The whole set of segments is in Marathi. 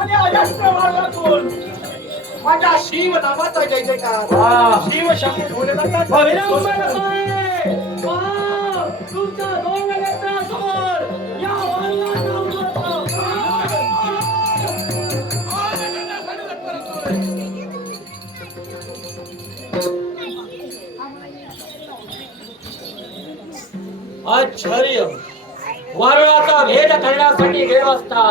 आणि अजस्त्र मार्गातून माझ्या शिव नामाचा जय जयकार. शिव शब्द ठेवले जातात. तुमच्या दोन नेत्रासमोर या वानराचं उद्भवतं. आश्चर्य. वारुळाचा भेद करण्यासाठी गेलो असता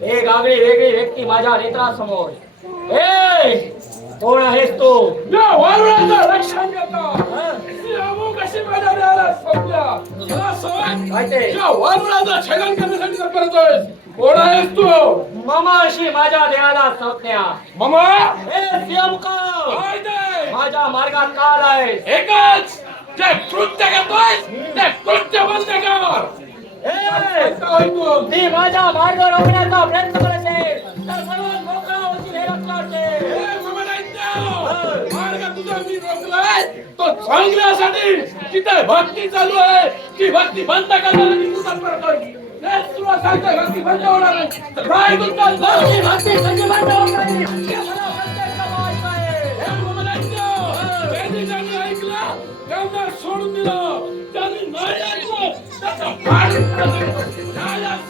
एक आगळी वेगळी व्यक्ती माझ्या नेत्रासमोर. ए कोण आहेस तू? रक्षण हं? ही छेदन करण्यासाठी करतोय. कोण आहेस तू? मामा अशी माझ्या देहाला संज्ञा मामा? सिंहमुखा काय ते? माझ्या मार्गात का आलाय एकच. जे कृत्य करतोय ते कृत्य काय तू ती माझा मार्ग रोखण्याचा प्रयत्न करत तर सर्वात मोकळा हे लक्षात! मार्ग तुझा मी रोखलाय तो चांगल्यासाठी तिथे भक्ती चालू आहे ती भक्ती बंद करण्यासाठी तू तत्पर कर. तुला सांगतोय भक्ती बंद होणार नाही. तर काय तुमचा भक्ती भक्ती कशी बंद होणार नाही? मला प्रत्यक्ष माहीत आहे. मामा दैत्य! त्यांनी ज्यांनी ऐकलं त्यांना सोडून दिलं त्यांनी नाही ऐकलं त्याचा